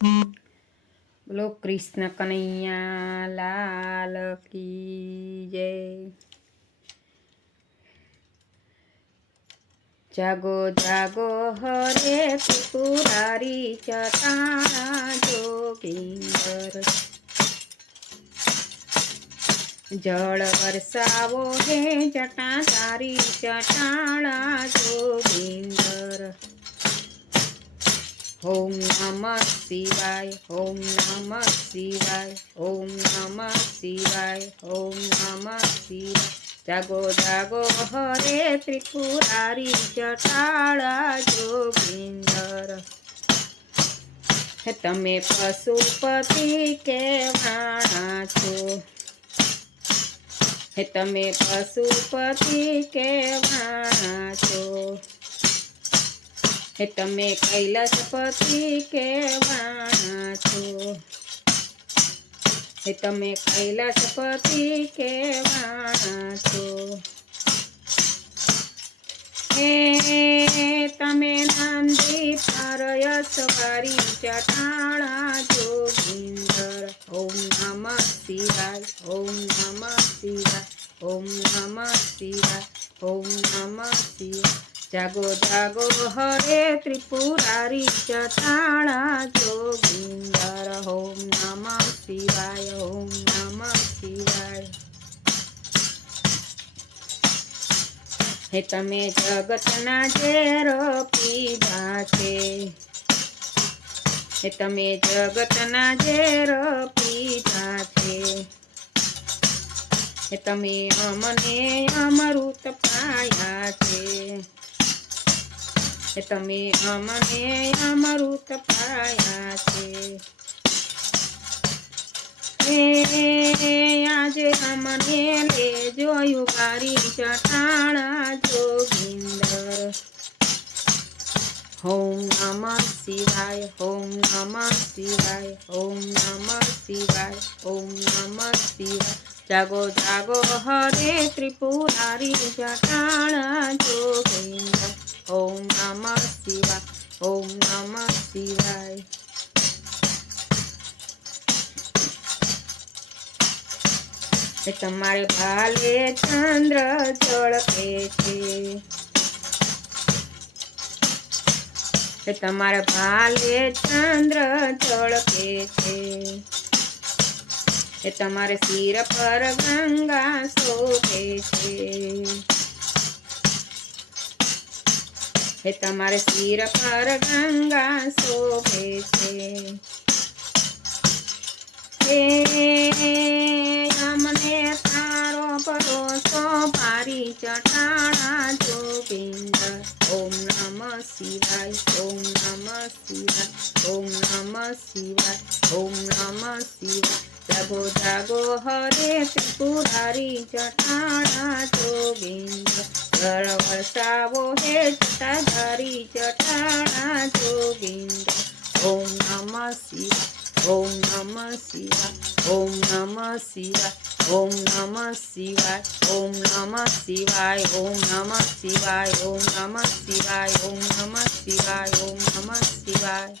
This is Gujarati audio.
બોલો કૃષ્ણ કનૈયા લાલ કી જય। જાગો જાગો હરે ત્રિપુરારી ચટાણા જોગીંદર। જળ વરસાવો હે જટાધારી ચટાણા જોગીંદર। ઓમ નમઃ શિવાય, ઓમ નમઃ શિવાય, ઓમ નમઃ શિવાય, ઓમ નમઃ શિવાય। જાગો જાગો હરે ત્રિપુરારી જટાળા જોગીંદર। તમે પશુપતિ કહેવાણા છો, તમે પશુપતિ કહેવાણા છો। તમે કૈલાસપતિ કહેવાણા છો, તમે કૈલાસપતિ કહેવાણા છો। હે તમે નંદી પર યશવારી ચટાણા જોગીંદર। ઓમ નમઃ શિવાય, ઓમ નમઃ શિવાય, ઓમ નમઃ શિવાય, ઓમ નમઃ શિવાય। જાગો જાગો હરે ત્રિપુરારી ચટાણા જોગીંદર। ઓમ નમઃ શિવાય, ઓમ નમઃ શિવાય। હે તમે જગતના ઝેર પીધા છે, હે તમે જગતના ઝેર પીધા છે। હે તમે અમને અમૃત પાયા છે, હે તમે અમને અમૃત પાયા છે। હે આજે અમને લેજો યુગારી ચટાણા જોગીંદર। ઓમ નમઃ શિવાય, ઓમ નમઃ શિવાય, ઓમ નમઃ શિવાય, ઓમ નમઃ શિવાય। જાગો જાગો હરે ત્રિપુરારી જટાણા જોગીંદર। ઓમ નમઃ શિવાય, ઓમ નમઃ શિવાય। તમારે ભાલે ચંદ્ર ઝળકે છે, તમારે ભાલે ચંદ્ર ઝળકે છે। તમારે શિર પર ગંગા શોભે છે, તમારે શિર પર ગંગા શોભે છે। હે અમને તારો ભરોસો ભારી ચટાણા જોગીંદર। ઓમ નમઃ શિવાય, ઓમ નમઃ શિવાય, ઓમ નમઃ શિવાય, ઓમ નમઃ શિવાય। જાગો જાગો હરે ત્રિપુરારી જટાણા જોગીંદર। જળ વરસાવો હે જટાધારી જટાણા જોગીંદર। ઓમ નમઃ શિવાય, ઓમ નમઃ શિવાય, ઓમ નમઃ શિવાય, ઓમ નમઃ શિવાય, ઓમ નમઃ શિવાય, ઓમ નમઃ શિવાય, ઓમ નમઃ શિવાય, ઓમ નમઃ શિવાય, ઓમ નમઃ શિવાય।